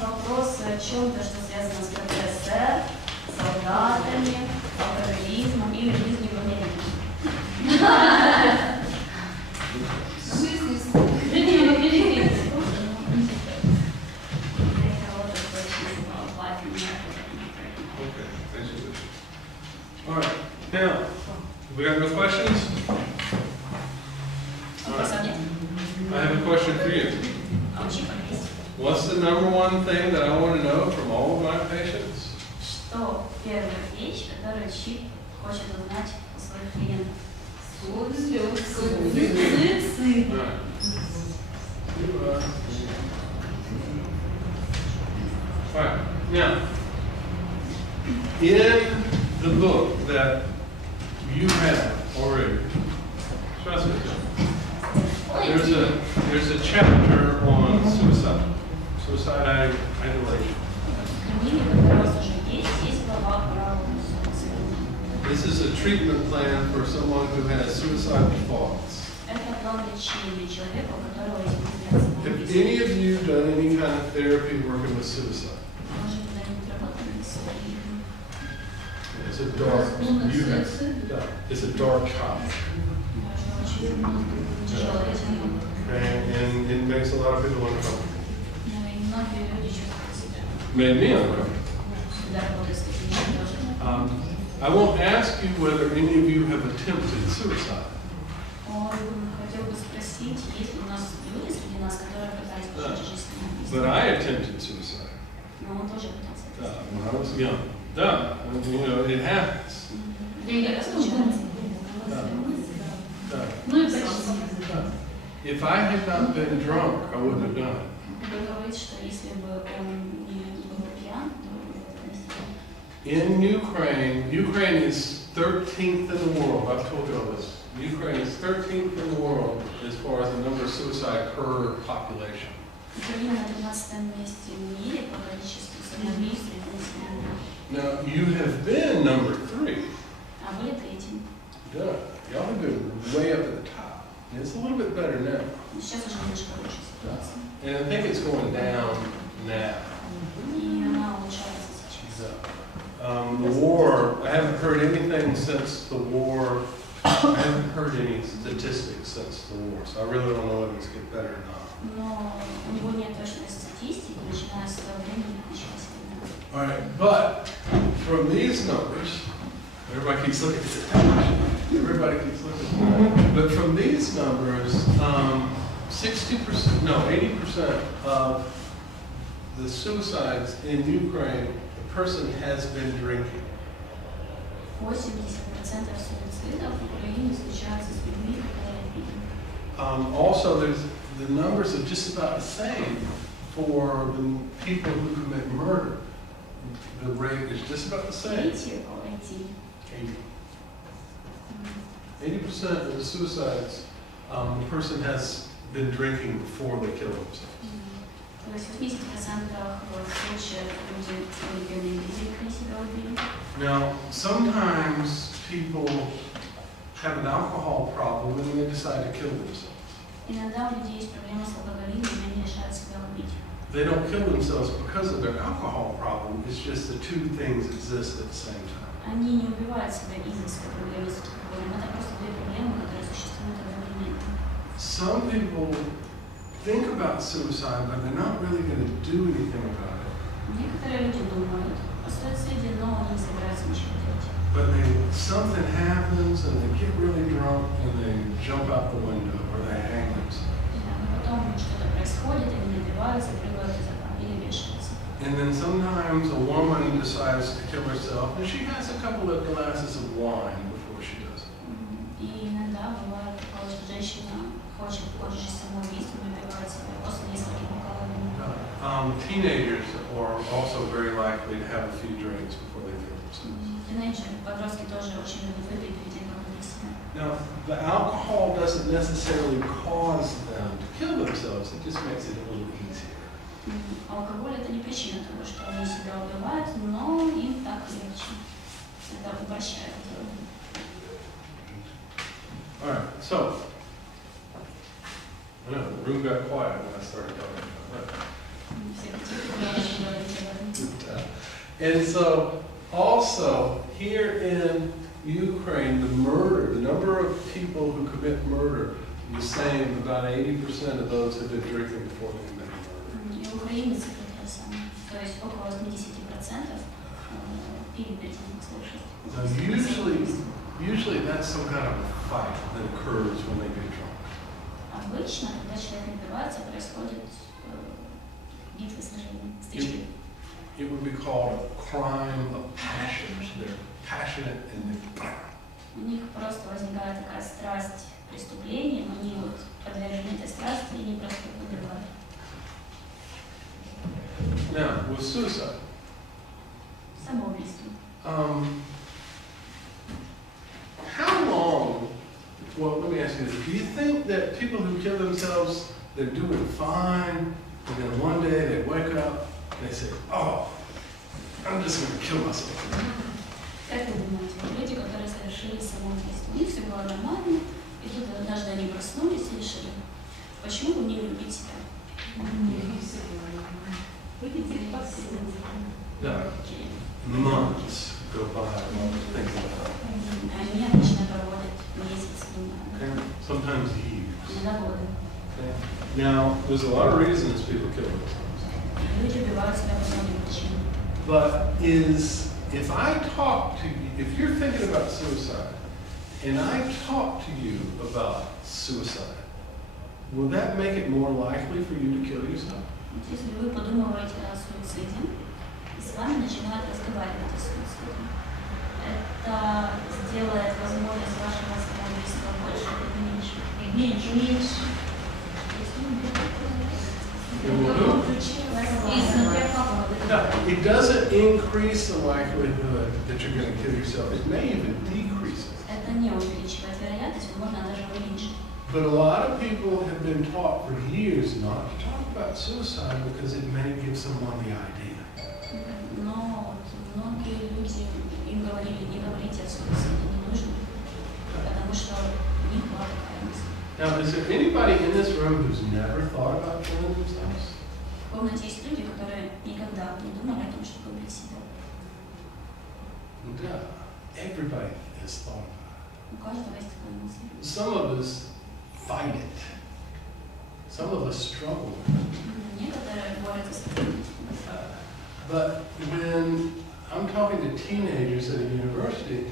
Вопрос о чем-то, что связано с ПТСД, солдатами, алкоголизмом или жизнью в Америке. Жизнью в Америке. Okay, thanks for this. All right, now, we got no questions? All right. I have a question for you. What's the number one thing that I want to know from all of my patients? Что первая вещь, которую ЧИП хочет узнать у своих клиентов? All right, now, in the book that you have already, trust me, there's a chapter on suicide ideation. This is a treatment plan for someone who has suicidal thoughts. Have any of you done any kind of therapy working with suicide? It's a dark, it's a dark topic. And it makes a lot of people uncomfortable. Made me uncomfortable. I won't ask you whether any of you have attempted suicide. But I attempted suicide. When I was young. You know, it happens. If I had not been drunk, I wouldn't have done it. In Ukraine is 13th in the world. I've told you all this. Ukraine is 13th in the world as far as the number of suicide per population. Now, you have been number 3. Done. Y'all have been way up at the top. It's a little bit better now. And I think it's going down now. The war, I haven't heard anything since the war. I haven't heard any statistics since the war, so I really don't know whether it's get better or not. All right, but from these numbers, everybody keeps looking at it. Everybody keeps looking at it. But from these numbers, 60%, no, 80% of the suicides in Ukraine, the person has been drinking. 80% суицидов в Украине случаются с людьми, которые пьют. Also, the numbers are just about the same for the people who commit murder. The rate is just about the same. 80% of the suicides, the person has been drinking before they kill themselves. То есть в 80% случаев люди пили или себя убили. Now, sometimes people have an alcohol problem and they decide to kill themselves. Иногда у людей есть проблемы с алкоголизмом, и они решают себя убить. They don't kill themselves because of their alcohol problem. It's just the two things exist at the same time. Они не убивают себя из-за своей проблемы с алкоголем. Это просто две проблемы, которые существуют одновременно. Some people think about suicide, but they're not really going to do anything about it. Некоторые люди думают о суициде, но они не собираются ничего делать. But something happens and they get really drunk and they jump out the window or they hang themselves. Потом что-то происходит, они напиваются, прыгают из окна или вешаются. And then sometimes a woman decides to kill herself and she has a couple of glasses of wine before she does it. И иногда бывает такое, что женщина хочет позже самоубийства, напивает себя после нескольких бокалов. Teenagers are also very likely to have a few drinks before they kill themselves. Тинейджеры, подростки тоже очень любят выпить перед тем, как убить себя. Now, the alcohol doesn't necessarily cause them to kill themselves, it just makes it a little easier. Алкоголь это не причина того, что они себя убивают, но им так легче. Это упрощает дело. All right, so, I know the room got quiet when I started talking about that. Все хотели And so, also, here in Ukraine, the number of people who commit murder, the same, about 80% of those have been drinking before they commit murder. И в Украине цифра та же самая. То есть около 80% пили перед тем, как совершить. Now, usually that's some kind of a fight that occurs when they get drunk. Обычно, когда человек напивается, происходит битва, сражение, стычки. It would be called a crime of passions. They're passionate and they. У них просто возникает такая страсть к преступлениям, они вот подвержены этой страсти и не просто убивают. Now, with suicide. Самоубийство. How long? Well, let me ask you this: do you think that people who kill themselves, they're doing fine, and then one day they wake up and they say, "Oh, I'm just going to kill myself"? Как вы думаете, люди, которые совершили самоубийство, у них все было нормально, и тут однажды они проснулись и решили, почему бы не любить себя? Yeah. Months go by while they're thinking about it. Они обычно проводят месяц, Okay? Sometimes years. иногда годы. Okay? Now, there's a lot of reasons people kill themselves. Люди убивают себя по многим причинам. But if I talk to you, if you're thinking about suicide, and I talk to you about suicide, will that make it more likely for you to kill yourself? Если вы подумываете о суициде, и с вами начинают разговаривать о суициде, это сделает возможность вашего самоубийства больше или меньше? Меньше. It will do. И смотря как вы это No, it doesn't increase the likelihood that you're going to kill yourself. It may even decrease it. Это не увеличивает вероятность, возможно, даже уменьшит. But a lot of people have been taught for years not to talk about suicide because it may give someone the idea. Но вот многие люди им говорили, не говорите о суициде, не нужно, потому что у них была такая мысль. Now, is there anybody in this room who's never thought about killing themselves? В комнате есть люди, которые никогда не думали о том, чтобы убить себя. Yeah, everybody has thought about У каждого есть такая мысль. it. Some of us fight it. Some of us struggle with it. Некоторые борются с этим. But when I'm talking to teenagers at a university,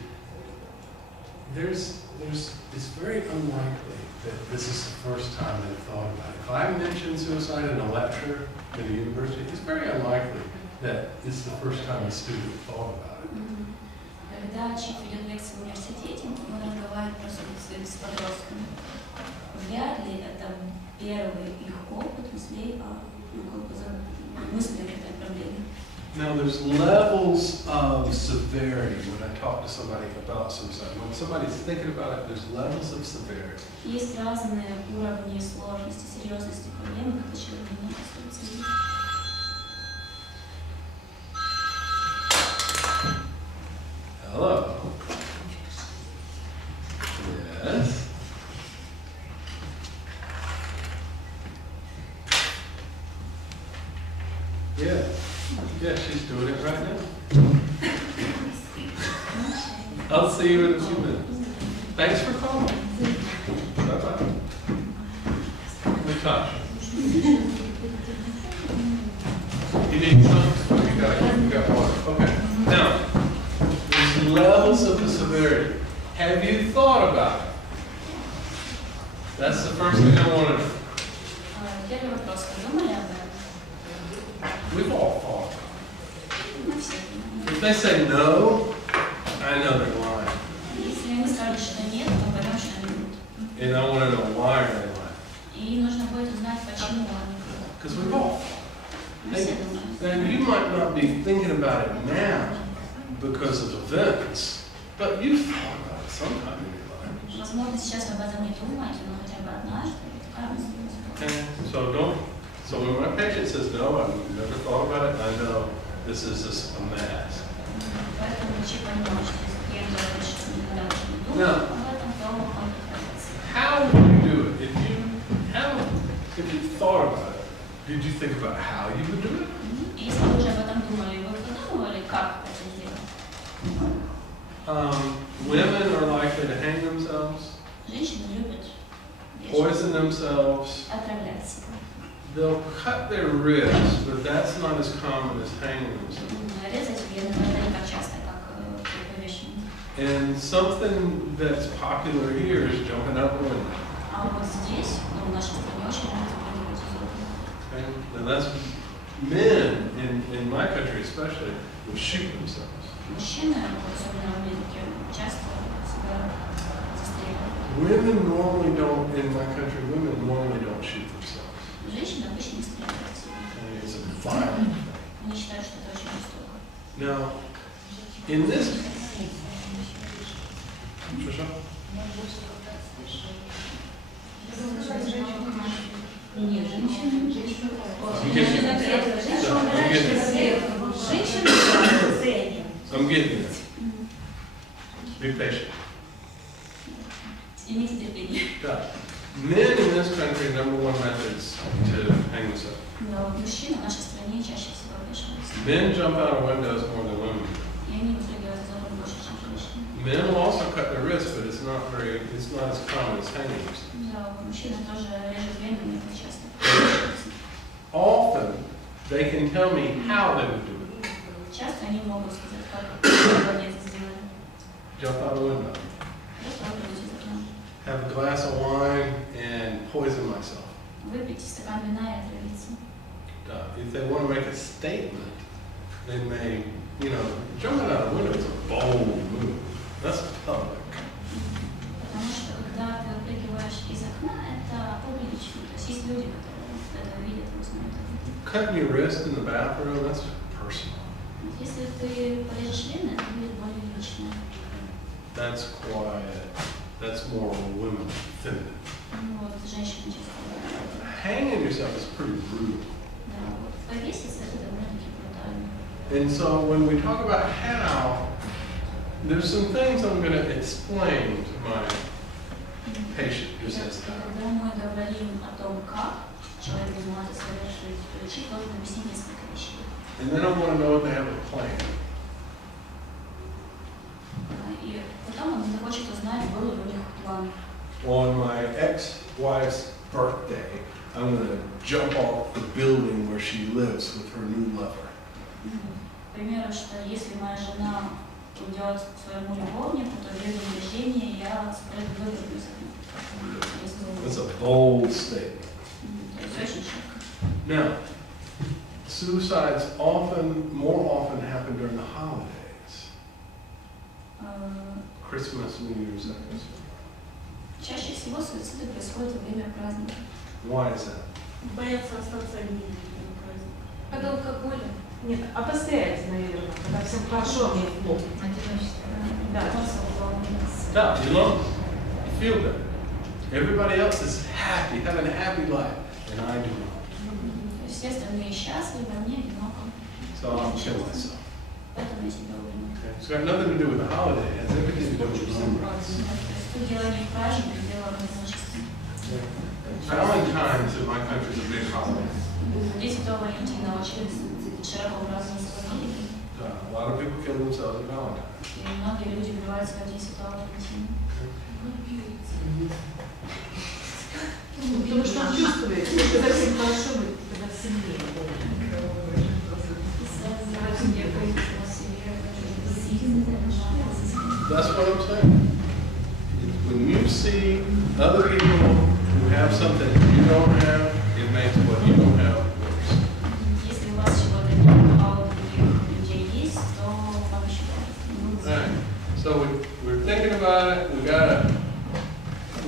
it's very unlikely that this is the first time they've thought about it. If I mention suicide in a lecture at a university, it's very unlikely that it's the first time a student thought about it. Когда человек ведет лекции в университете, он разговаривает про суицид с подростками. Вряд ли это первый их опыт мыслей о мысли об этой проблеме. Now, there's levels of severity when I talk to somebody about suicide. When somebody's thinking about it, there's levels of severity. Есть разные уровни сложности, серьезности проблемы, когда человек думает о суициде. Hello. Yes. Yeah. Yeah, she's doing it right now. I'll see you in a few minutes. Thanks for calling. Bye-bye. Natasha. You need some? You got water. Okay. Now, there's levels of the severity. Have you thought about it? That's the first thing I want to know. Первый вопрос. Вы думали об этом? We've all thought. Мы все думаем. If they say no, I know they're lying. Если мы скажем, что нет, мы поймем, что они врут. And I want to know why are they lying. И нужно будет узнать, почему они врут. Because we've all thought. Мы все думаем. And you might not be thinking about it now because of events, but you've thought about it sometime in your life. Возможно, сейчас вы об этом не думаете, но хотя бы однажды. Такая мысль. Okay? So when my patient says no, I've never thought about it, I know this is just a mess. Поэтому врачи понимают, что если клиент говорит, что никогда уже не думал об этом, то он прекратится. How would you do it? If you thought about it, did you think about how you would do it? Если вы уже об этом думали, вы подумывали, как they'll cut their wrists, but that's not as common as hanging themselves. Резать вены, но это не так часто, как повешение. And something that's popular here is jumping out the window. А вот здесь, ну, в нашей стране очень нравится прыгать из окна. Okay? And that's men in my country especially will shoot themselves. Мужчины, особенно в Америке, часто себя застреливают. Women normally don't, in my country, women normally don't shoot themselves. Женщины обычно не стреляют в себя. Okay? It's a violent thing. Они считают, что это очень жестоко. Now, in this, Trisha? Нет, женщины. I'm getting it. Be patient. Имейте терпение. Yeah. Men in this country, number one method is to hang themselves. Но мужчины в нашей стране чаще всего вешаются. Men jump out of windows more than women. И они выпрыгивают из окон больше, чем женщины. Men will also cut their wrists, but it's not as common as hanging themselves. Да, мужчины тоже режут вены, но это часто. Often, they can tell me how they would do it. Часто они могут сказать, как они это сделали. Jump out a window. Просто выпрыгнуть из окна. Have a glass of wine and poison myself. Выпить стакан вина и отравиться. If they want to make a statement, they may, jumping out a window is a bold move. That's public. Потому что когда ты выпрыгиваешь из окна, это публично. То есть есть люди, которые это видят и узнают. Cutting your wrist in the bathroom, that's personal. Если ты порежешь вены, это будет более лично. That's quiet. That's more women, feminine. Ну вот, женщины часто. Hanging yourself is pretty brutal. Да, вот повеситься это довольно-таки брутально. And so when we talk about how, there's some things I'm going to explain to my patient who says that. Когда мы говорим о том, как человек занимается совершить ключи, должен объяснить несколько вещей. And then I want to know if they have a plan. И потом он захочет узнать, был ли у них план. On my ex-wife's birthday, I'm going to jump off the building where she lives with her new lover. К примеру, что если моя жена уйдет к своему любовнику, то в ее день рождения я выпрыгну из окна. That's a bold statement. То есть очень четко. Now, suicides more often happen during the holidays. Christmas, New Year's, that kind of stuff. Чаще всего суициды происходят во время праздника. Why is that? Боятся остаться одни на праздник. Под алкоголем. Нет, обостряется, наверное, когда всем хорошо, мне плохо. Да. No, you love it. You feel good. Everybody else is happy, having a happy life, and I do not. То есть все остальные счастливы, а мне одиноко. So I'll kill myself. Поэтому я себя убью. Okay? It's got nothing to do with the holiday. It has everything to do with remembrance. Тут дело не в празднике, дело в одиночестве. Valentine's in my country is a big holiday. День Святого Валентина очень широко празднуется в Америке. A lot of people kill themselves on Valentine's. И многие люди убивают себя в День Святого Валентина. Потому что он чувствует, когда всем хорошо, когда сильнее. That's what I'm saying. When you see other people who have something you don't have, it makes what you don't have worse. Если у вас чего-то нет, а у других людей есть, то вам еще Alright, so we're thinking about it,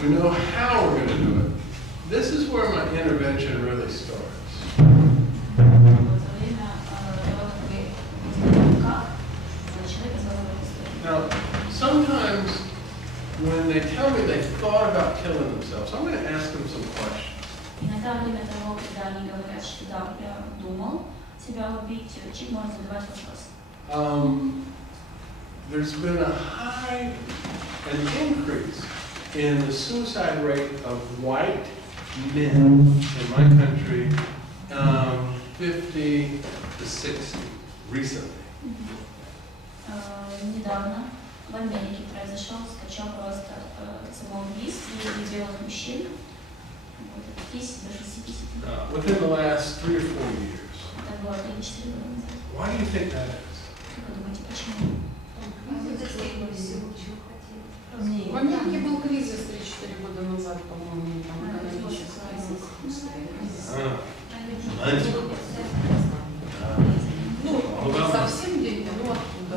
we know how we're going to do it. This is where my intervention really starts. Now, sometimes when they tell me they thought about killing themselves, I'm going to ask them some questions. Иногда во время того, когда они говорят, что да, я думал себя убить, человек может задавать вопрос. There's been an increase in the suicide rate of white men in my country, 50 to 60 recently. Недавно в Америке произошел скачок роста самоубийств среди белых мужчин. Вот, от 50 до 60. Within the last 3 or 4 years. Это было 3-4 года назад. Why do you think that is? Как вы думаете, почему? В Америке был кризис 3-4 года назад, по-моему, там экономический. Ну, не совсем деньги, ну откуда?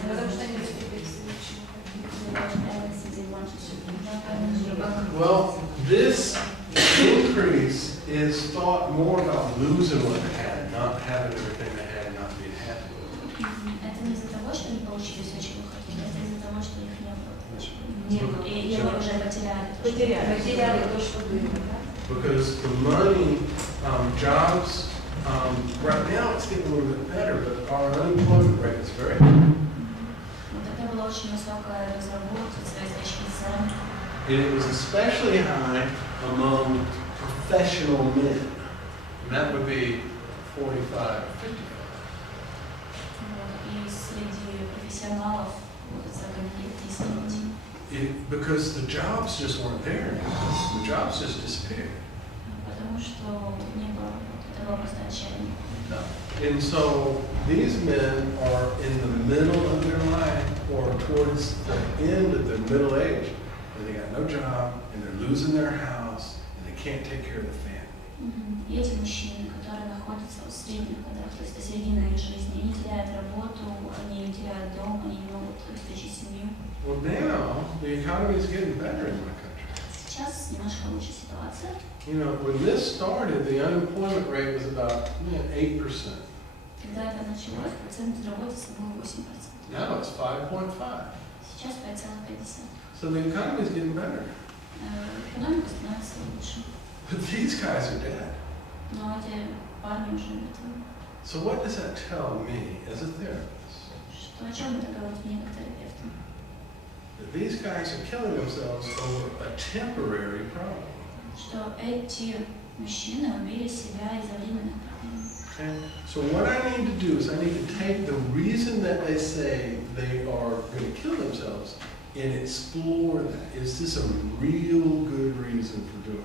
Потому что они Well, this increase is thought more about losing what they had, not having everything they had, not being happy with it. Это не из-за того, что они получили все, чего хотели, это из-за того, что их не было. И они уже потеряли. потеряли то, что было. Because the money, jobs, right now it's getting a little bit better, but our unemployment rate is very high. Вот тогда была очень высокая безработица, излишки. And it was especially high among professional men. And that would be 45, 55. И среди профессионалов за конфликты и смерти. Because the jobs just weren't there. The jobs just disappeared. Потому что не было, это было просто отчаяние. And so these men are in the middle of their life or towards the end of their middle age. And they got no job, and they're losing their house, and they can't take care of the family. И эти мужчины, которые находятся в средних годах, то есть до середины их жизни, они теряют работу, они теряют дом, они не могут обеспечить семью. Well, now the economy is getting better in my country. Сейчас немножко лучше ситуация. You know, when this started, the unemployment rate was about 8%. Когда это началось, процент безработицы был 8%. Now it's 5.5. Сейчас 5,5%. So the economy is getting better. Экономика становится лучше. But these guys are dead. Но эти парни уже мертвы. So what does that tell me as a therapist? Что, о чем это говорит мне как терапевту? That these guys are killing themselves over a temporary problem. Что эти мужчины убили себя из-за временных проблем. Okay? So what I need to do is I need to take the reason that they say they are going to kill themselves and explore that. Is this a real good reason for doing it?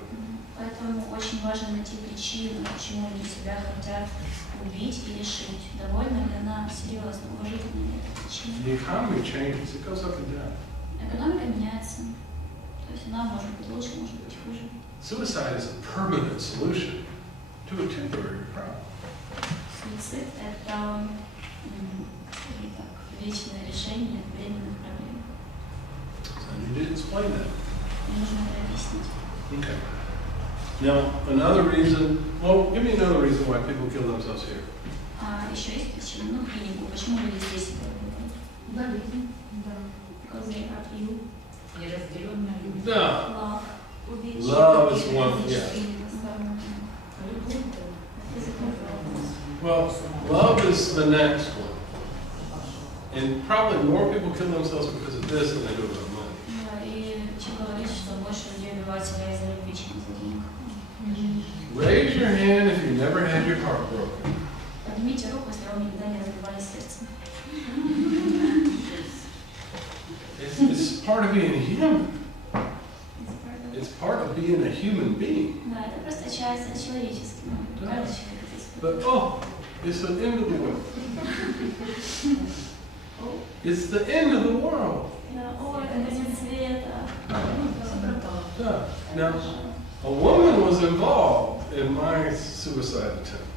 Поэтому очень важно найти причину, почему они себя хотят убить и решить, довольна ли она серьезно, уважительна ли эта причина. The economy changes. It goes up and down. Экономика меняется. То есть она может быть лучше, может быть хуже. Suicide is a permanent solution to a temporary problem. Суицид – это вечное решение временных проблем. So you did explain that. Мне нужно это объяснить. Okay. Now, another reason, well, give me another reason why people kill themselves here. Еще есть причина, ну, клинику. Почему люди здесь себя убивают? Болезнь. Because they are ill. Неразделенная любовь. No. Love. Love is one, yeah. Well, love is the next one. And probably more people kill themselves because of this than they do about money. Да, и чем говорить, что больше людей убивают себя из-за любви, чем из-за денег. Raise your hand if you never had your heart broken. Поднимите руку, если вам никогда не разбивали сердце. It's part of being human. It's part of being a human being. Да, это просто часть человеческого. Каждый человек это But испытывает. oh, it's the end of the world. It's the end of the world. Да, ой, это конец света. Yeah. Now, a woman was involved in my suicide attempt.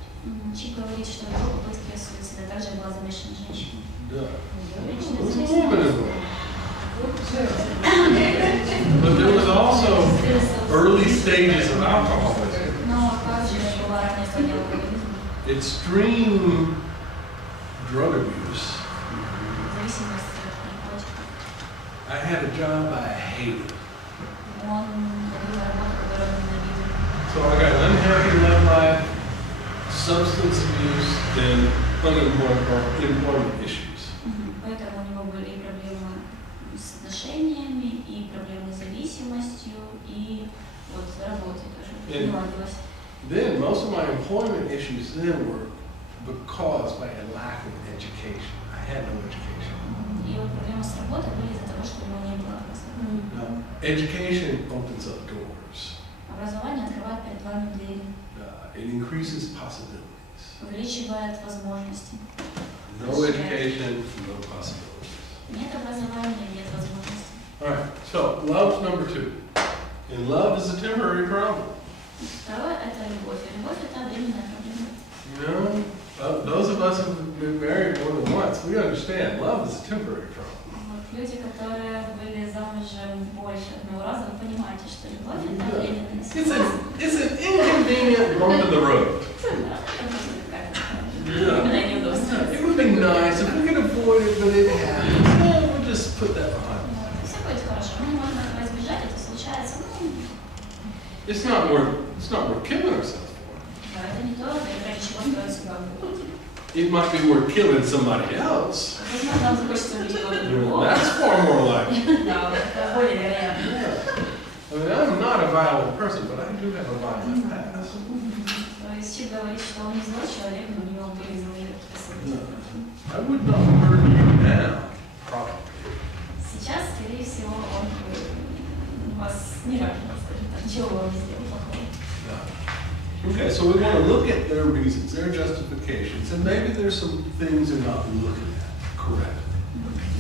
Чик говорит, что в его попытке суицида также была замешана женщина. Yeah. There was a woman involved. But there was also early stages of alcoholism. Но также была ранняя стадия алкоголизма, Extreme drug abuse. зависимость от наркотиков. I had a job I hated. Он ходил на работу, которую он ненавидел. So I got unhappy love life, substance abuse, and unemployment issues. Поэтому у него были и проблемы с отношениями, и проблемы с зависимостью, и вот работой тоже не ладилось. Then most of my employment issues then were caused by a lack of education. I had no education. И вот проблемы с работой были из-за того, что у него не было образования. Now, education opens up doors. Образование открывает перед вами двери, It increases possibilities. увеличивает возможности. No education, no possibilities. Нет образования, нет возможностей. All right, so love's number 2. And love is a temporary problem. Второе – это любовь. И любовь – это временная проблема. You know, those of us who've been married more than once, we understand love is a temporary problem. Вот люди, которые были замужем больше одного раза, вы понимаете, что любовь – это временная ситуация. It's an inconvenient bump in the road. Временное неудобство. It would be nice if we could avoid it, but it happens. Yeah, we'll just put that behind us. Все будет хорошо. Мы не можем этого избежать, это случается. It's not worth killing ourselves for. Это не то, ради чего стоит себя убивать. It might be worth killing somebody else. Возможно, нам захочется убить кого-то You know, другого. that's far more likely. Да, это более вероятно. I mean, I'm not a violent person, but I do have a violent past. То есть Чип говорит, что он не злой человек, но у него были злые способности. I would not hurt you now, probably. Сейчас, скорее всего, он вас не ранил, скажем так. Ничего вам не сделал плохого. Okay, so we want to look at their reasons, their justifications, and maybe there's some things they're not looking at correctly.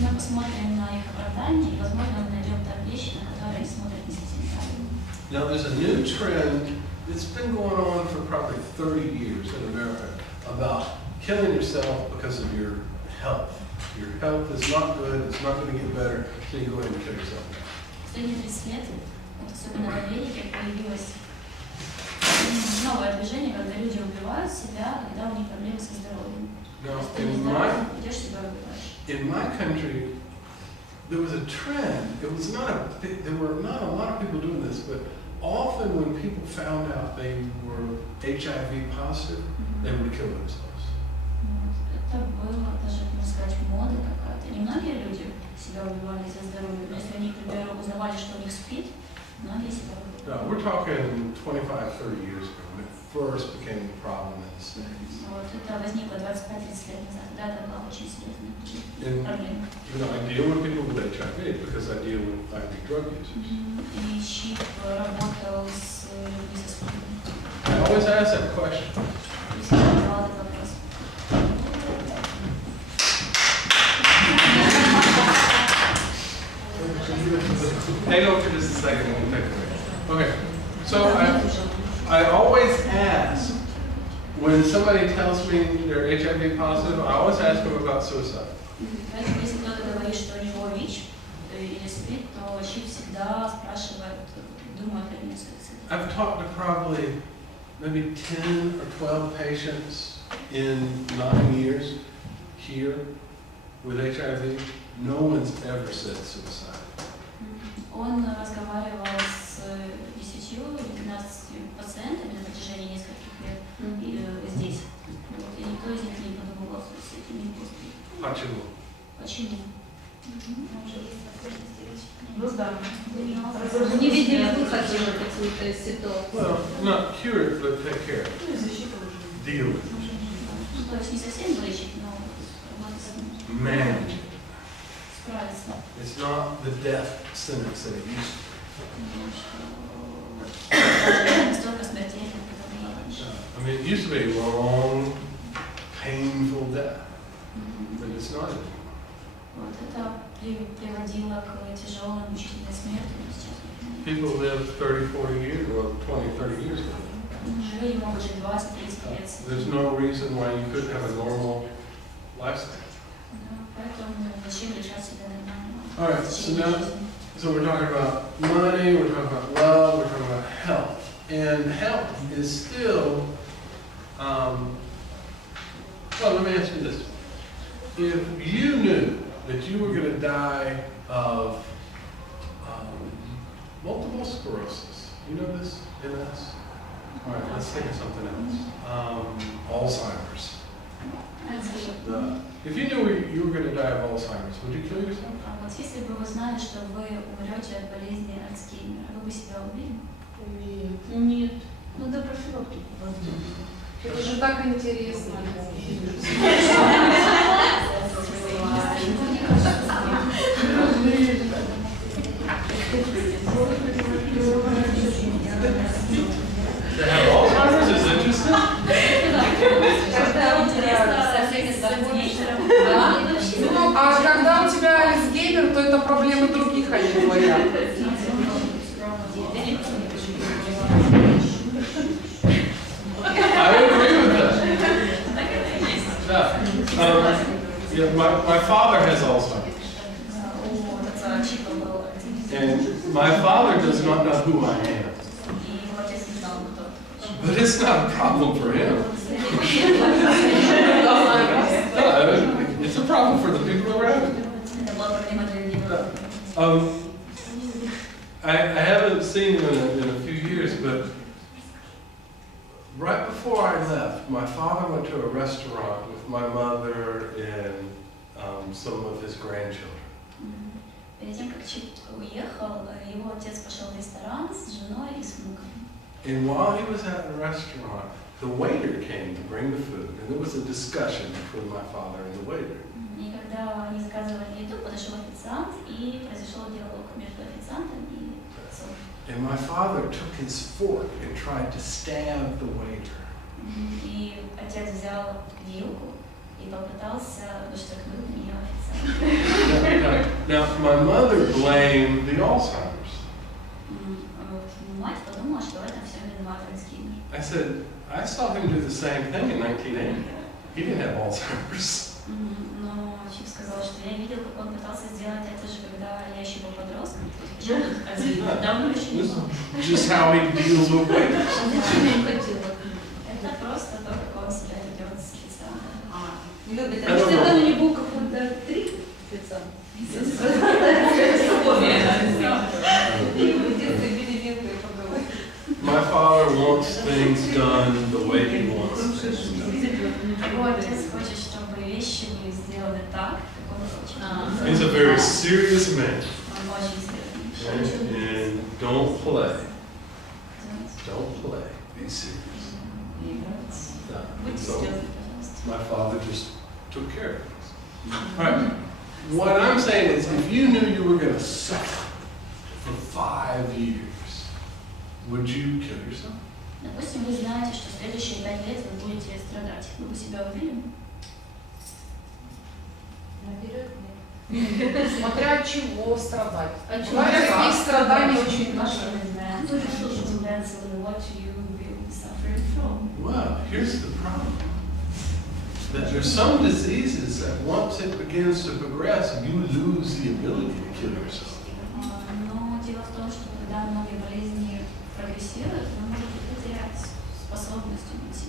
Мы посмотрим на их оправдание, и, возможно, мы найдем там вещи, на которые они смотрят не совсем правильно. Now, there's a new trend that's been going on for probably 30 years in America about killing yourself because of your health. Your health is not good, it's not going to get better, so you go ahead and kill yourself. Последние 30 лет, вот особенно в Америке, появилось новое движение, когда люди убивают себя, когда у них проблемы со здоровьем. Now, Ты не здоров, идешь себя убиваешь. in my country, there was a trend. There were not a lot of people doing this, but often when people found out they were HIV positive, they would kill themselves. Это было даже, можно сказать, мода какая-то. Немногие люди себя убивали из-за здоровья, но если они, к примеру, узнавали, что у них СПИД, многие себя убивали. Now, we're talking 25, 30 years ago when it first became a problem in the States. Вот это возникло 25-30 лет назад, да, это была очень серьезная And, проблема. you know, I deal with people with HIV because I deal with IV drug users. И Чип работал с людьми со СПИДом. I always ask that question. И всегда задавал этот вопрос. Hang on for just a second. Let me take a break. Okay, so I always ask, when somebody tells me they're HIV positive, I always ask them about suicide. Поэтому, если кто-то говорит, что у него ВИЧ или СПИД, то Чип всегда спрашивает, думают ли они о суициде. I've talked to probably maybe 10 or 12 patients in 9 years here with HIV. No one's ever said suicide. Он разговаривал с 10 или 12 пациентами на протяжении нескольких лет здесь. Вот, и никто из них не подумал о суициде, не после. Почему? Почему? Ну да. Не Не видели выход из какой-то ситуации. Well, not cure it, but take care of it. Ну и защита уже. Deal with it. Ну, то есть не совсем вылечить, но работать с ним, Manage it. справиться. It's not the death sentence that it used to Не столько смертей, как это было раньше. be. I mean, it used to be a long, painful death, but it's not anymore. Вот это приводило к тяжелой мучительной смерти, но сейчас нет. People live 30, 40 years, or 20, 30 years ago. Люди могут жить 20-30 лет. There's no reason why you couldn't have a normal lifestyle. Да, поэтому зачем лишать себя нормального? All right, so we're talking about money, we're talking about love, we're talking about health. And health is still, well, let me ask you this. If you knew that you were going to die of multiple sclerosis, you know this, MS? All right, let's think of something else. Alzheimer's. If you knew you were going to die of Alzheimer's, would you kill yourself? А вот если бы вы знали, что вы умрете от болезни Альцгеймера, вы бы себя убили? Нет. Ну да, профилактику. Это же так интересно. To have Alzheimer's is interesting. Ну, а когда у тебя Альцгеймер, то это проблемы других, а не твоя. I agree with that. Yeah, my father has Alzheimer's. And my father does not know who I am. But it's not a problem for him. No, it's a problem for the people around him. I haven't seen him in a few years, but right before I left, my father went to a restaurant with my mother and some of his grandchildren. Перед тем, как Чип уехал, его отец пошел в ресторан с женой и с внуком. And while he was at the restaurant, the waiter came to bring the food, and there was a discussion between my father and the waiter. И когда они заказывали еду, подошел официант, и произошел диалог между официантом и отцом. And my father took his fork and tried to stab the waiter. И отец взял вилку и попытался штурхнуть на нее официанта. Now, my mother blamed the Alzheimer's. Мать подумала, что в этом все виноват Альцгеймер. I said, I saw him do the same thing in 1980. He didn't have Alzheimer's. Но Чип сказал, что я видел, как он пытался сделать это же, когда я еще был подростком. Причем тут Альцгеймер давно еще не был. Just how he deals with waiters. Это просто то, как он себя ведет с официантом. Любит. I А don't если know. там не был какой-то 3 лица? My father wants things done the way he wants things done. Его отец хочет, чтобы вещи были сделаны так, как он хочет. He's a very serious man. Он очень серьезный. And don't play. Don't play. Be serious. Будьте So, серьезны, пожалуйста. my father just took care of things. All right. What I'm saying is, if you knew you were going to suffer for 5 years, would you kill yourself? Допустим, вы знаете, что следующие 5 лет вы будете страдать. Вы бы себя убили? Наперед нет. Смотря от чего страдать. От чего? Бывает, каких страданий очень много. Well, here's the problem. That there's some diseases that once it begins to progress, you lose the ability to kill yourself. Но дело в том, что когда многие болезни прогрессируют, вы можете потерять способность убить.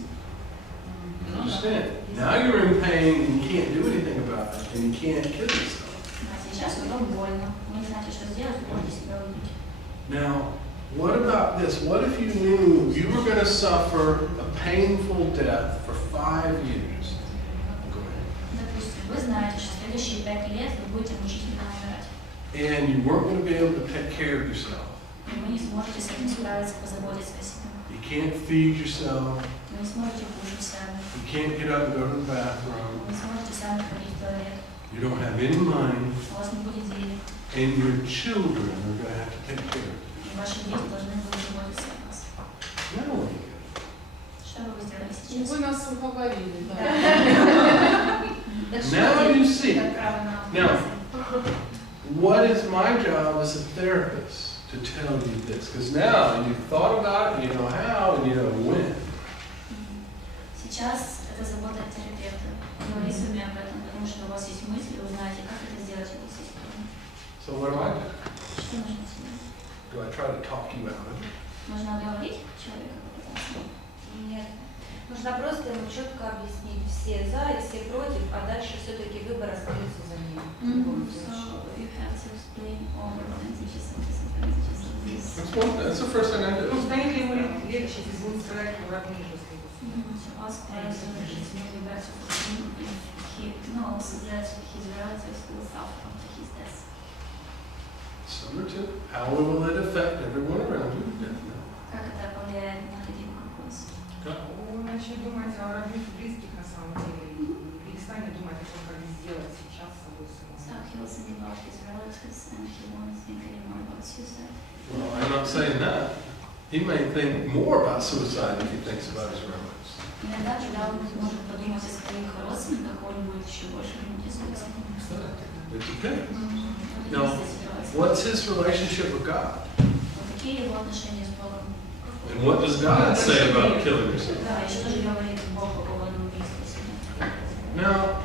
Understand? Now you're in pain and you can't do anything about it, and you can't kill yourself. А сейчас вам больно, вы не знаете, что сделать, вы можете себя убить. Now, what about this? What if you knew you were going to suffer a painful death for 5 years? Go ahead. Допустим, вы знаете, что следующие 5 лет вы будете мучительно умирать. And you weren't going to be able to take care of yourself. И вы не сможете с этим справиться, позаботиться о себе. You can't feed yourself. Вы не сможете кушать сами. You can't get up and go to the bathroom. Вы не сможете сами ходить в туалет. You don't have any money. У вас не будет денег. And your children are going to have to take care of you. И ваши дети должны будут заботиться о вас. Now what do you do? Что бы вы сделали Ну, сейчас? вы нас уговорили, да. Now you see. Now, what is my job as a therapist to tell you this? Because now you've thought about it, you know how, and you know when. Сейчас это забота терапевта. Говори с вами об этом, потому что у вас есть мысли, вы знаете, как это сделать в этой системе. So what do I do? Что нужно сделать? Do I try to talk you out of it? Нужно уговорить человека попытаться? Нет. Нужно просто ему четко объяснить все за и все против, а дальше все-таки выбор остается за ним. В любом случае. So you have to explain all the advantages of this. That's the first thing I do. Ну, станет ли ему легче, если будет страдать его родные после этого? To ask whether it's maybe better for him if he knows that his relatives will suffer after his death. Number two, how will it affect everyone around you? Definitely. Как это повлияет на людей вокруг вас? Он начнет думать о родных и близких на самом деле. И перестанет самонаказание, думает о том, как сделать сейчас с собой So самому. he was thinking about his relatives and he won't think anymore about suicide. Well, I'm not saying that. He may think more about suicide if he thinks about his relatives. Иногда, когда он может подумать о своих родственниках, он будет еще больше думать о суициде. It depends. Вот No. есть ситуация. What's his relationship with God? Вот какие его отношения с Богом? And what does God say about killing yourself? Да, и что же говорит Бог по поводу убийства себя? Now,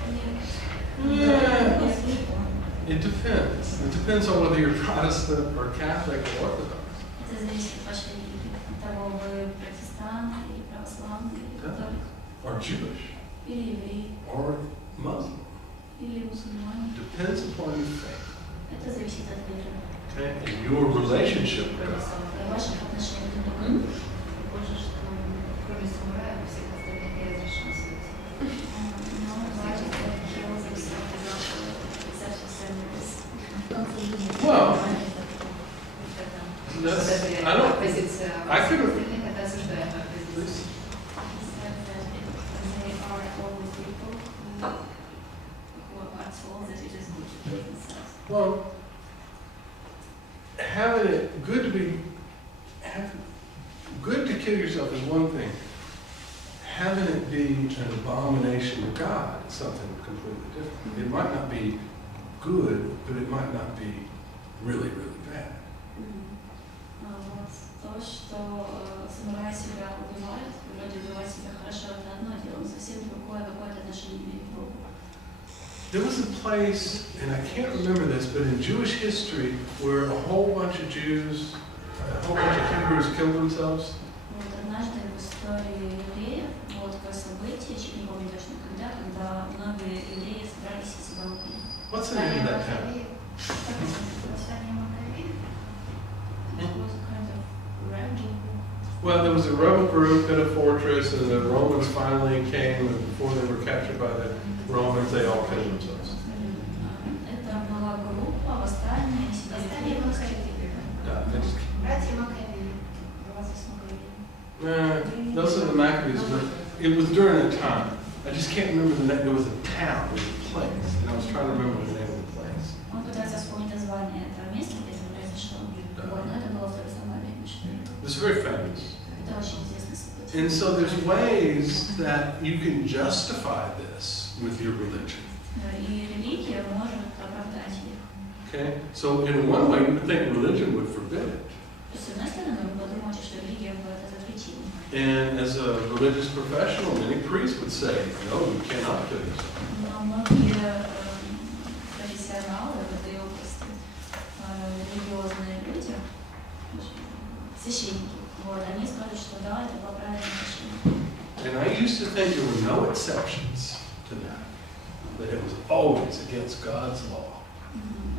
it depends. It depends on whether you're Protestant or Catholic or Orthodox. Это зависит от вашей религии, от того, вы протестант или православный, или Да. католик, Or Jewish, или еврей, or Muslim. или мусульманин. Depends upon your faith. Это зависит от веры, Okay? And your relationship with God. от ваших отношений друг к другу. Похоже, что кроме самурая у всех остальных не разрешен суицид. Но важно, что kills himself is also except for centers. Well, that's, I don't, Позиция I could- остальных это осуждаемая позиция. He said that they are always people who are told that it is good to kill themselves. well, having it good to be, good to kill yourself is one thing. Having it be an abomination to God is something completely different. It might not be good, but it might not be really, really bad. Вот то, что самурай себя убивает, вроде убивать себя хорошо, это одно дело, но совсем другое какое-то отношение имеет к Богу. There was a place, and I can't remember this, but in Jewish history, where a whole bunch of Jews, a whole bunch of Hebrews killed themselves. Вот однажды в истории евреев было такое событие, не помню точно когда многие евреи собрались и себя убили. What's the name of that town? It was a kind of rebel. Well, there was a rebel group in a fortress, and the Romans finally came, and before they were captured by the Romans, they all killed themselves. Это была группа восстания, они сидели в крепости. Yeah, they just- Братья Маккабеи. Братья смогли. those are the Maccabees, but it was during a time. I just can't remember the name. There was a town, there was a place, and I was trying to remember the name of the place. Он пытается вспомнить название этого места, где это произошло. Вот, но это было в то же самое время, что It was very famous. это очень известное событие. And so there's ways that you can justify this with your religion. И религия может оправдать их. Okay? So in one way, you would think religion would forbid it. То есть, с одной стороны, вы подумаете, что религия бы это запретила. And as a religious professional, many priests would say, no, you cannot kill yourself. Но многие профессионалы в этой области, религиозные люди, священники, вот, они скажут, что да, это было правильное решение. And I used to think there were no exceptions to that it was always against God's law.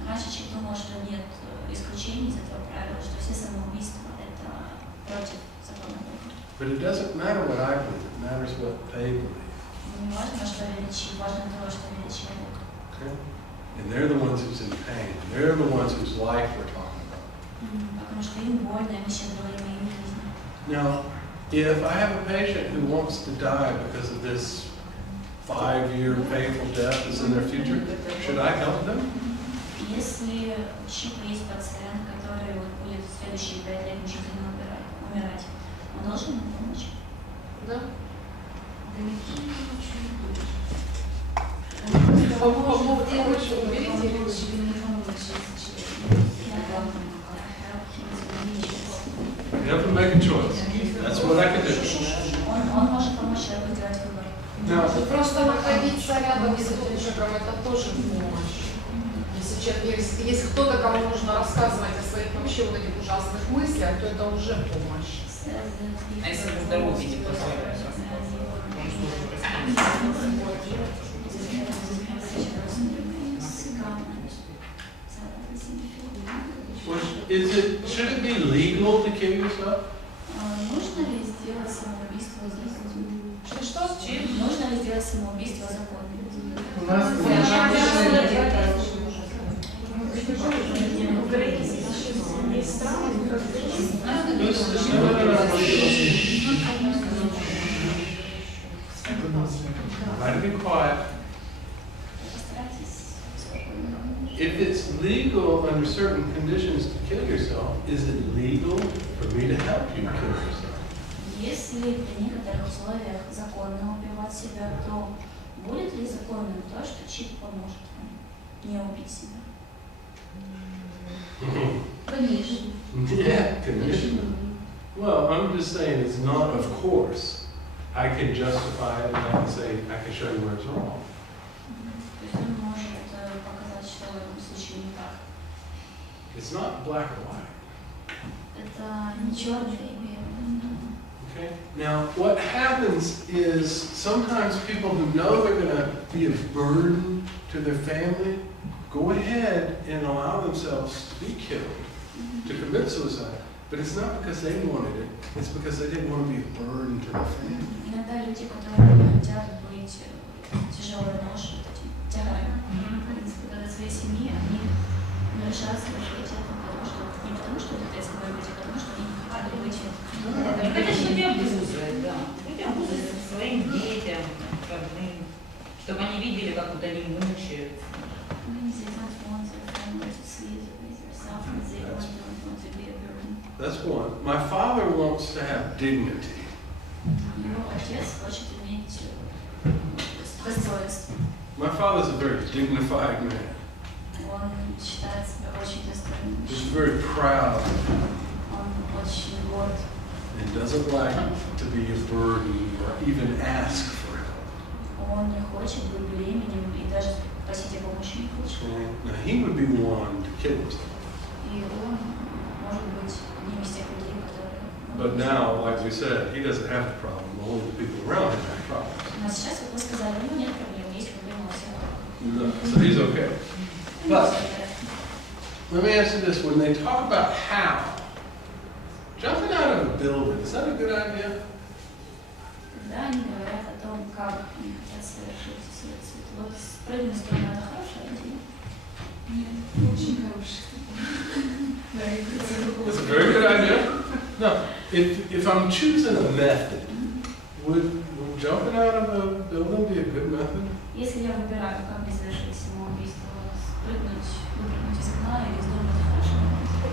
Раньше человек думал, что нет исключений из этого правила, что все самоубийства это против закона Бога. But it doesn't matter what I believe, it matters what they believe. Не важно, что верит человек, важно то, что верит человек. Okay? And they're the ones who's in pain. They're the ones whose life we're talking about. Потому что им больно, им еще говорим о их жизни. Now, if I have a patient who wants to die because of this 5-year painful death that's in their future, should I help them? Если у человека есть пациент, который вот будет в следующие 5 лет мучительно умирать, он должен ему помочь? Да? Да никто не ничего не будет. Короче, уберите его. Help them make a choice. That's what I can do. Он может помочь человеку сделать выбор. Now, Ну, просто находиться рядом с человеком, это тоже помощь. Если человек, если кто-то, кому нужно рассказывать о своих вообще вот этих ужасных мыслях, то это уже помощь. А если вы здоровы, видите, просто should it be legal to kill yourself? Нужно ли сделать самоубийство законным? Что? Нужно ли сделать самоубийство законным? У нас Try to be quiet. if it's legal under certain conditions to kill yourself, is it legal for me to help you kill yourself? Если при некоторых условиях законно убивать себя, то будет ли законным то, что чип поможет вам не убить себя? Конечно. Yeah, conditional. Well, I'm just saying it's not, of course. I can justify it and I can say, I can show you where it's wrong. То есть он может показать, что в этом случае не так. It's not black or white. Это не черное и белое. Okay? Now, what happens is sometimes people who know they're going to be a burden to their family go ahead and allow themselves to be killed, to commit suicide. But it's not because they wanted it, it's because they didn't want to be a burden to their family. Иногда люди, которые хотят быть тяжелой ношей, тягарем, когда своей семьи, они решают совершить это, не потому что это детское быть, а потому что они не хотят быть. Конечно, люди обузывают, да. Люди обузывают своим детям, родным, чтобы они видели, как вот они мучаются. That's one. My father wants to have dignity. Его отец хочет иметь достоинство. My father's a very dignified man. Он считает себя очень достойным. He's very proud Он очень горд. and doesn't like to be a burden or even ask for help. Он не хочет быть бременем и даже просить о помощи не хочет. Okay? Now he would be one to kill himself. И он может быть одним из тех людей, которые... But now, like we said, he doesn't have the problem. Only the people around him have problems. Но сейчас, как вы сказали, у него нет проблем, есть проблема у всех. No, so he's okay. But let me ask you this: when they talk about how jumping out of a building, is that a good idea? Да, они говорят о том, как они хотят совершить суицид. Вот спрыгнуть с дома — это хорошая идея? Нет, очень хороший. It's a very good idea. No, if I'm choosing a method, would jumping out of a building be a good method? Если я выбираю, как совершить самоубийство, выпрыгнуть из окна или из дома — это хорошо?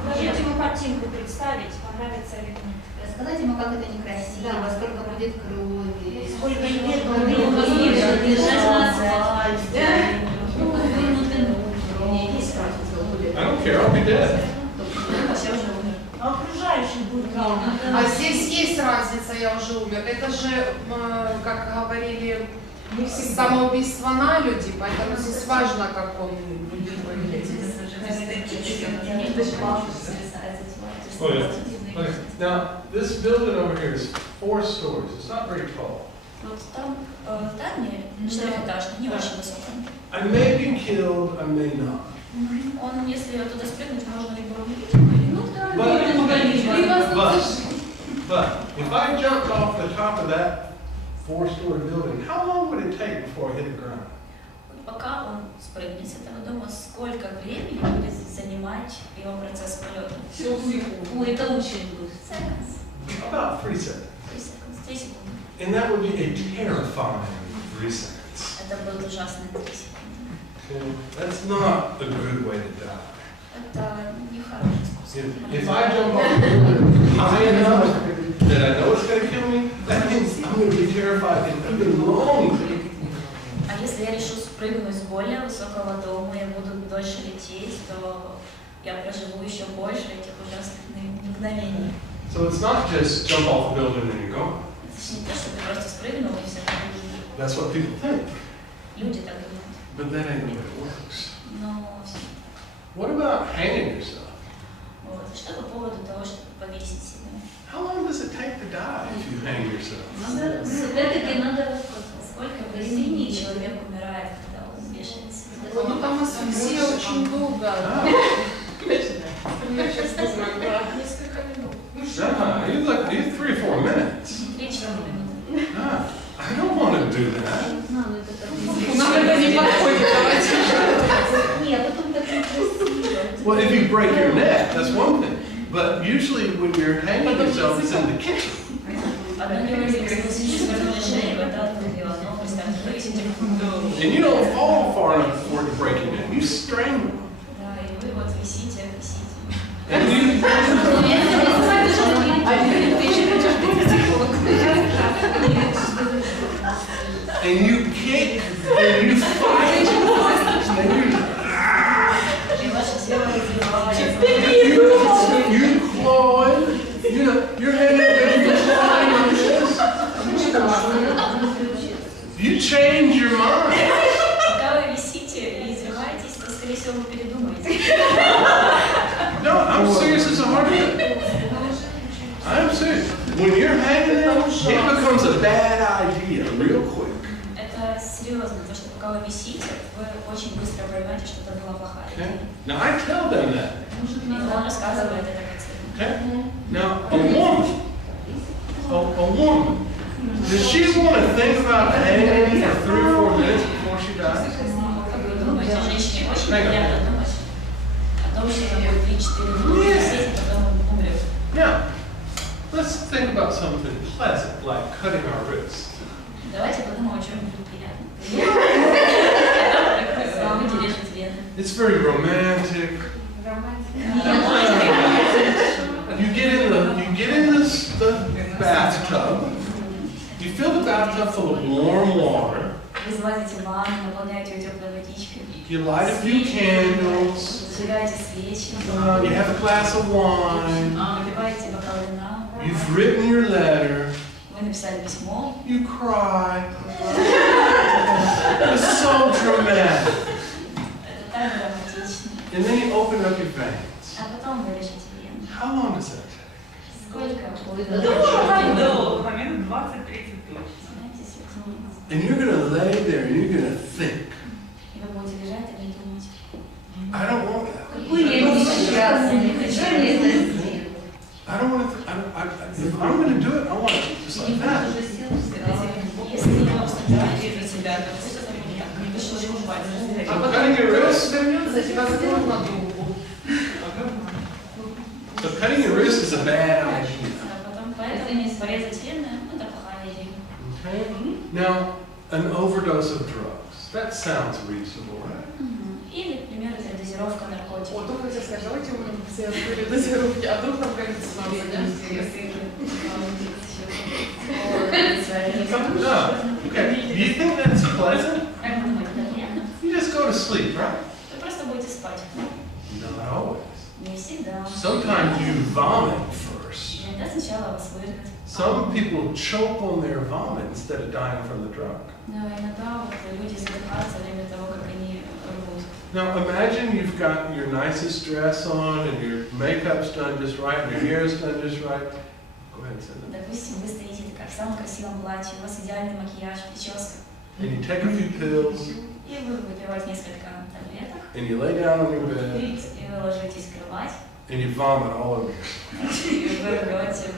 Покажите ему картинку, представить, понравится ли ему. Рассказать ему, как это некрасиво, Да. сколько будет крови, Сколько лет сколько он будет лежит, лежать на на асфальте. У меня есть разница, он будет. I don't care. I'll be dead. Я уже умер. А окружающий будет травма. А здесь есть разница, я уже умер. Это же, как говорили, самоубийство на люди, поэтому здесь важно, как он будет выглядеть. Oh, yeah. Okay. Now, this building over here is 4 stories. It's not very tall. Вот там здание четырехэтажное, не очень высокое. I may be killed, I may not. Он, если туда спрыгнуть, можно либо убить, ну да, But if I jumped off the top of that 4-story building, how long would it take before I hit the ground? Пока он спрыгнет с этого дома, сколько времени будет занимать его процесс полета? Ой, это очень быстро. About 3 seconds. 3 секунды. And that would be a terrifying 3 seconds. Это будет ужасные 3 секунды. Okay? That's not a good way to die. Это нехороший способ. If I jump off the building high enough that I know it's going to kill me, that means I'm going to be terrified and even longer. А если я решу спрыгнуть с более высокого дома и буду дольше лететь, то я проживу еще больше этих ужасных мгновений. So it's not just jump off the building and you're gone. Это не то, что ты просто спрыгнул и все так. That's what people think. Люди так думают. But that ain't the way it works. Но What about hanging yourself? вот. Что по поводу того, чтобы повесить себя? How long does it take to die if you hang yourself? Все-таки надо рассказать, сколько времени человек умирает, когда он вешается. Ну там все очень долго. Я сейчас думаю, да. Несколько минут. Nah, you 3-4 minutes. 3-4 минуты. Nah, I don't want to do that. Нам это не подходит, давайте. Нет, потом так некрасиво. Well, if you break your neck, that's one thing. But usually when you're hanging yourself, it's in the kitchen. Одно дело, если вы сидите в шее, это одно дело, но представьте, вы сидите в And you don't fall far enough for it to break your neck. You strangle. вот висите, висите. And you, and you kick, and you fight, and И ваше тело развивается. you clawing, you know, you're hanging there, you're clawing like this. You change your mind. Пока вы висите и извиваетесь, то, скорее всего, вы передумаете. No, I'm serious as a heart attack. I'm serious. When you're hanging there, it becomes a bad idea real quick. Это серьезно, потому что пока вы висите, вы очень быстро поймете, что это была плохая Okay? идея. Now I tell them that. И он рассказывает это как цель. Okay? Now a woman, does she want to think about hanging for 3 or 4 minutes before she dies? Как вы думаете, женщине очень приятно думать о том, что она будет 3-4 минуты висеть, а потом он умрет. Now, let's think about something pleasant, like cutting our wrists. Давайте подумаем о чем-нибудь приятном. Вы режете вены. It's very romantic. You get in the bathtub. You fill the bathtub full of warm water. Вы залазите в ванну, наполняете ее теплой водичкой. You light a few candles. Зажигаете свечи. You have a glass of wine. Выпиваете бокал вина. You've written your letter. Вы написали письмо. You cry. It's so dramatic. Это так драматично. And then you open up your veins. А потом вы режете вены. How long does that take? Сколько? Долго, минут 20-30 точно. Знаете, секунд. And you're going to lay there and you're going to think, И вы будете лежать и думать. I don't want that. Какой я сейчас? I don't want to, if I'm going to do it, I want it just like that. Если вы обсуждаете себя, то пусть это будет так. Вы шли упасть. А потом кто вернется, тебя закроют на долгу. So cutting your wrist is a bad idea. А потом поэтому порезать вены, это плохая идея. Okay? Now, an overdose of drugs. That sounds reasonable, right? Или, к примеру, передозировка Вот, наркотиков. только хотел сказать, давайте мы все открыли дозировки, а вдруг нам кажется, нам No. Okay. Do you think that's pleasant? Как вы думаете, это приятно? You just go to sleep, right? Вы просто будете спать. Not always. Не всегда. Sometimes you vomit first. Иногда сначала вас вырвет. Some people choke on their vomit instead of dying from the drug. Но иногда вот люди задыхаются во время того, как они рвут. Now imagine you've got your nicest dress on and your makeup's done just right and your hair's done just right. Go ahead and say that. Допустим, вы стоите такая в самом красивом платье, у вас идеальный макияж, прическа. And you take a few pills И вы выпиваете несколько таблеток. and you lay down on your bed И вы ложитесь в кровать. and you vomit all over yourself. И вы рвете.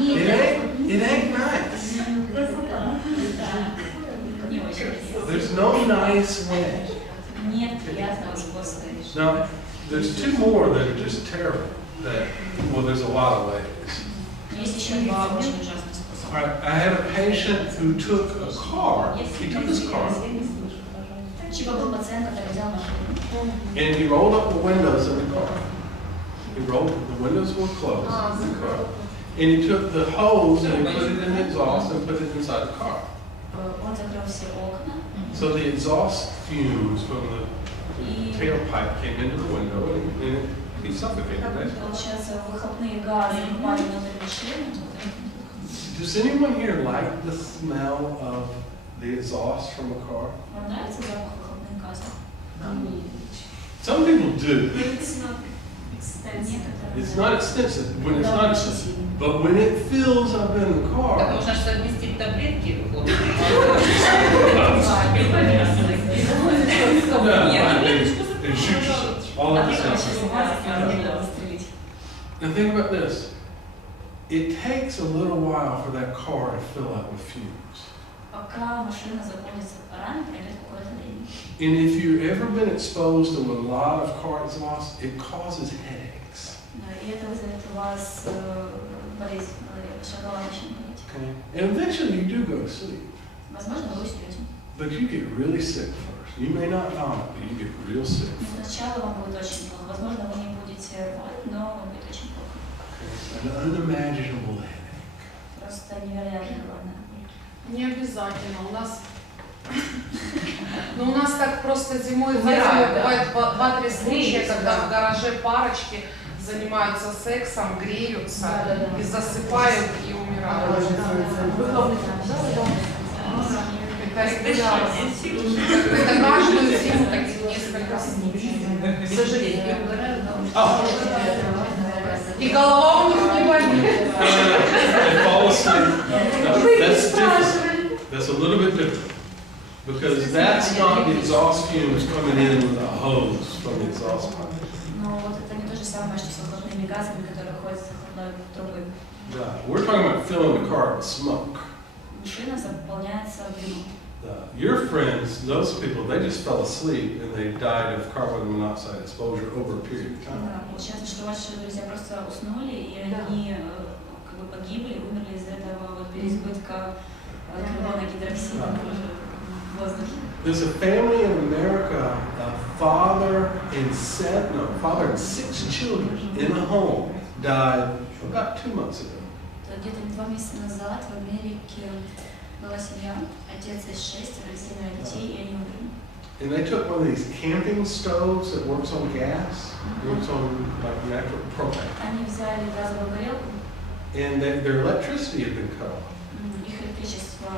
Yeah? It ain't nice. Не очень приятно. There's no nice way. Нет приятного способа решить. Now, there's 2 more that are just terrible. That, well, there's a lot of ways. Есть еще 2 очень ужасных способа. All right, I had a patient who took a car. He took his car Типа был пациент, который взял машину. and he rolled up the windows of the car. The windows were closed in the car. And he took the hose and he put it in the exhaust and put it inside the car. Он закрыл все окна. So the exhaust fumes from the tailpipe came into the window and he suffocated. Basically. Получается, выхлопные газы попали внутрь машины. Does anyone here like the smell of the exhaust from a car? Вам нравится запах выхлопных газов? Some people do. Некоторые. It's not extensive when it's not extensive, but when it fills up in the Так car, можно совместить таблетки. it shoots yourself all at the same time. Now think about this. It takes a little while for that car to fill up with fumes. Пока машина заполнится парами, пройдет какое-то время. And if you've ever been exposed to a lot of car exhaust, it causes headaches. И это вызовет у вас болезнь в голове, ваша голова начнет болеть. Okay? And eventually you do go to sleep. Возможно, вы уснете. but you get really sick first. You may not vomit, but you get real sick. Сначала вам будет очень плохо. Возможно, вы не будете рвать, но вам будет очень плохо. An unimaginable headache. Просто невероятно главное. Не обязательно. У нас у нас так просто зимой Умирают, да. бывает 2-3 случая, Греются, когда да. в гараже парочки занимаются сексом, греются и засыпают и умирают. Это регулярно. Это каждую зиму таких несколько случаев. К сожалению. И голова у них не болит. They fall asleep. No, that's different. That's a little bit different. Because that's not the exhaust fumes coming in with a hose from the exhaust pipe. Но вот это не то же самое, что с выхлопными газами, которые ходят с выхлопной трубы. Yeah, we're talking about filling the car with smoke. Машина заполняется дымом. Your friends, those people, they just fell asleep and they died of carbon monoxide exposure over a period of time. Да, получается, что ваши друзья просто уснули, и они как бы погибли, умерли из-за этого вот переизбытка карбона гидроксида в воздухе. There's a family in America, a father and 6 children in a home died about 2 months ago. Где-то 2 месяца назад в Америке была семья, отец и 6 детей, и они умерли. And they took one of these camping stoves that works on gas, works on like natural propane. Они взяли газовую горелку, And their electricity had been cut off. их электричество,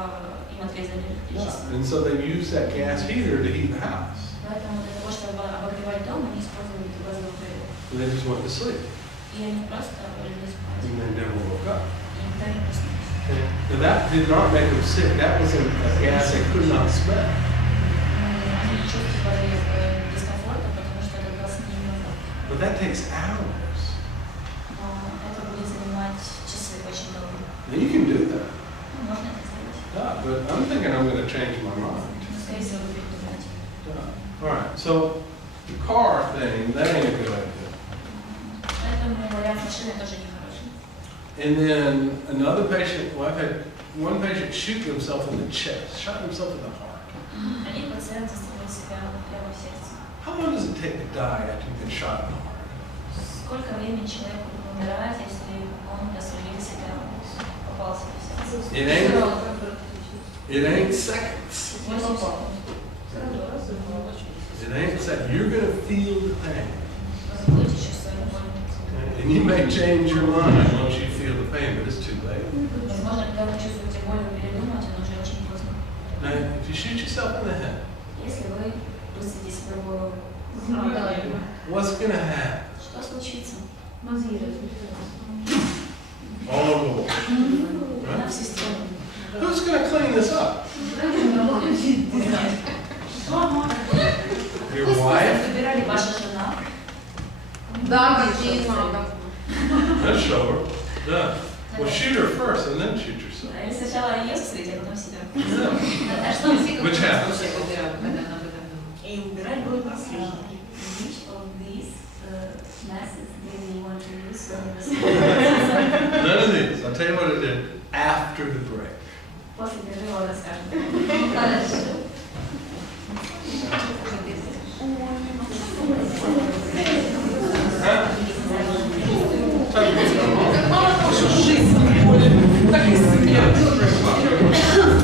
им отрезали электричество. And so they used that gas heater to heat the house. Поэтому для того, чтобы обогревать дом, они использовали эту газовую горелку. And they just went to sleep. И они просто легли спать. And they never woke up. И никто не проснулся. Now that did not make them sick. That was a gas they could not smell. Они чувствовали дискомфорт, потому что этот газ не имел запаха. But that takes hours. Но это будет занимать часы очень долго. Now you can do that. Ну, можно это сделать. Yeah, but I'm thinking I'm going to change my mind. Но, скорее всего, вы передумаете. Yeah. All right, so the car thing, that ain't a good idea. Поэтому вариант машины тоже нехороший. And then another patient, well, I've had one patient shoot himself in the chest, shot himself in the heart. Один пациент застрелил себя прямо в сердце. How long does it take to die after you've been shot in the heart? Сколько времени человеку умирает, если он застрелил себя, попался в сердце? It ain't seconds. 8 секунд. It ain't seconds. You're going to feel the pain. Вы будете чувствовать боль. And you may change your mind once you feel the pain, but it's too late. Возможно, когда вы чувствуете боль, вы передумаете, но уже очень поздно. Now, if you shoot yourself in the head, Если вы высадите себя в голову, what's going to happen? что случится? Мозги All over. На всю стену. Who's going to clean this up? Your wife? Выбирали ваша жена. Да, какие надо. Let's show her. Yeah. Well, shoot her first and then shoot yourself. Или сначала ее застрелить, а потом себя. Yeah. А что Which happens? И убирать будет последний. Which of these masses do you want to use when you're None of these. I'll tell you what it did after the break. После перерыва расскажем. Хорошо. Как мало того, что жизнь не болит, так и смерть.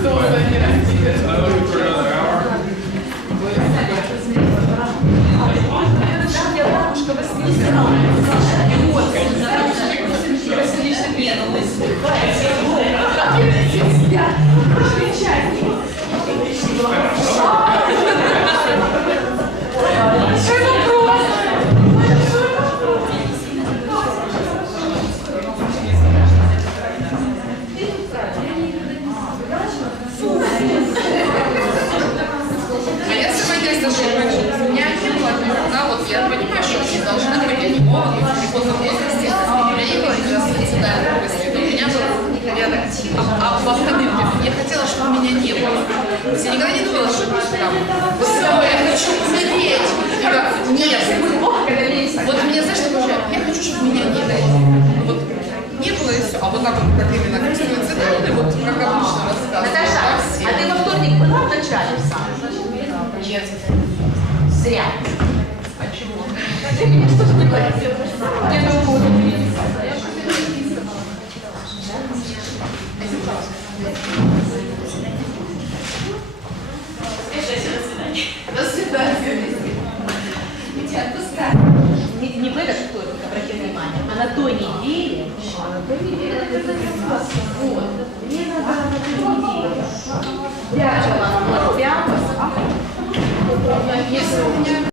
Тоже не радует. I'm looking for another hour. Бабушка 80 А я сама здесь даже у меня не было никогда, вот я понимаю, что они должны быть, они могут в переходном возрасте, у меня не было никогда суицидальной мысли, но у меня было, я так, я хотела, чтобы меня не было. То есть я никогда не думала, что там, все, я хочу умереть. Нет. Вот мне, знаешь, такое, я хочу, чтобы меня не было. Вот не было и все. А вот так вот, как именно, как суицидальный, вот как обычно рассказывают. Наташа, а ты во вторник была в начале сам? Нет. Зря. Почему? Мне что-то не нравится. Мне по поводу До свидания. не в этот вторник, обратите внимание, а на той неделе. Вот. Мне надо на той неделе. Прячу вас вот прямо. Если у меня